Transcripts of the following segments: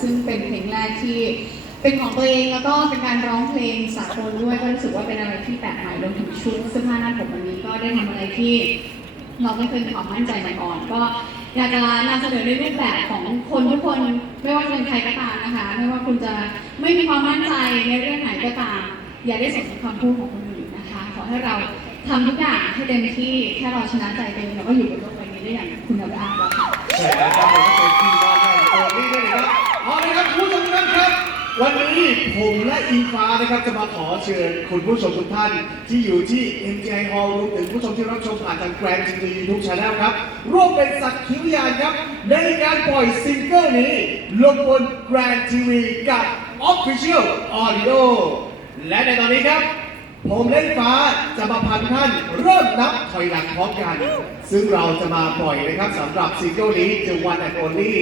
ซึ่งเป็นเพลงแรกที่เป็นของตัวเองแล้วก็เป็นการร้องเพลงสากลด้วยก็รู้สึกว่าเป็นอะไรที่แปลกใหม่รวมถึงชุดเสื้อผ้าหน้าผมวันนี้ก็ได้ทำอะไรที่ เราไม่เคยมีความมั่นใจมาก่อน ก็อยากจะนำเสนอในรูปแบบของคนทุกคนไม่ว่าจะเป็นใครก็ตามนะคะไม่ว่าคุณจะไม่มีความมั่นใจในเรื่องไหนก็ตาม อย่าได้สนใจคำพูดของคนอื่นนะคะ ขอให้เราทำทุกอย่างให้เต็มที่แค่เราชนะใจตัวเองแล้วก็อยู่บนโลกใบนี้ได้อย่างคุณภาพแล้วค่ะ วันนี้ผมและอิงฟ้านะครับจะมาขอเชิญคุณผู้ชมทุกท่านที่อยู่ที่ MGI Hall รวมถึงผู้ชมที่รับชมผ่านทางแกรนด์ทีวียูทูบชาแนลครับ ร่วมเป็นสักขีพยานครับ ในการปล่อยซิงเกิลนี้ ลงบนแกรนด์ทีวีกับ Official Audio และในตอนนี้ครับ ผมเล่นฟ้าจะมาพันท่านเริ่มนับถอยหลังพร้อมกัน ซึ่งเราจะมาปล่อยนะครับสำหรับซิงเกิลนี้ The One and Only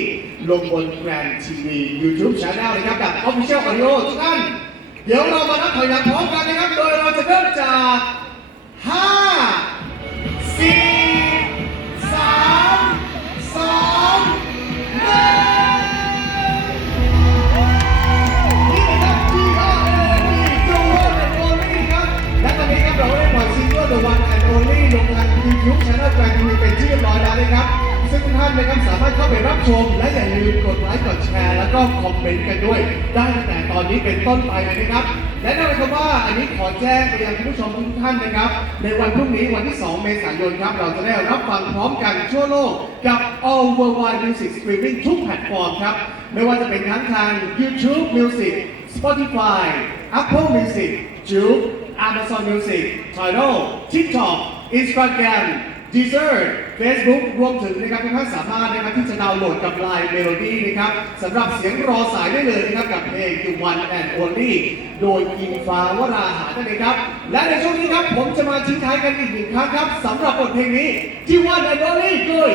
ลงบนแกรนทีวี YouTube Channel นะครับแบบ Official Audio ทุกท่าน เดี๋ยวเรามานับถอยหลังพร้อมกันนะครับ โดยเราจะเริ่มจาก5 ทาง YouTube Channel แกรนทีวีเป็นที่เรียบร้อยแล้วนะครับ ซึ่งทุกท่านนะครับสามารถเข้าไปรับชม และอย่าลืมกดไลค์กดแชร์ แล้วก็คอมเมนต์กันด้วย ได้ตั้งแต่ตอนนี้เป็นต้นไปเลยนะครับ และนั่นหมายความว่าอันนี้ขอแจ้งไปยังผู้ชมทุกท่านนะครับ ในวันพรุ่งนี้วันที่ 2 เมษายนครับ เราจะได้รับฟังพร้อมกันทั่วโลกกับ All Worldwide Music Streaming ทุกแพลตฟอร์มครับ ไม่ว่าจะเป็นทั้งทาง YouTube Music Spotify Apple Music Juke Amazon Music Tidal TikTok Instagram Deezer Facebook รวมถึงนะครับท่านสามารถนะครับที่จะดาวน์โหลดกับ Line Melody นะครับสำหรับเสียงรอสายได้เลยนะครับกับเพลง You One and Only โดยอิงฟ้าวราหานั่นเองครับ และในช่วงนี้ครับผมจะมาทิ้งท้ายกันอีกหนึ่งครั้งครับสำหรับบทเพลงนี้ที่ One and Only โดย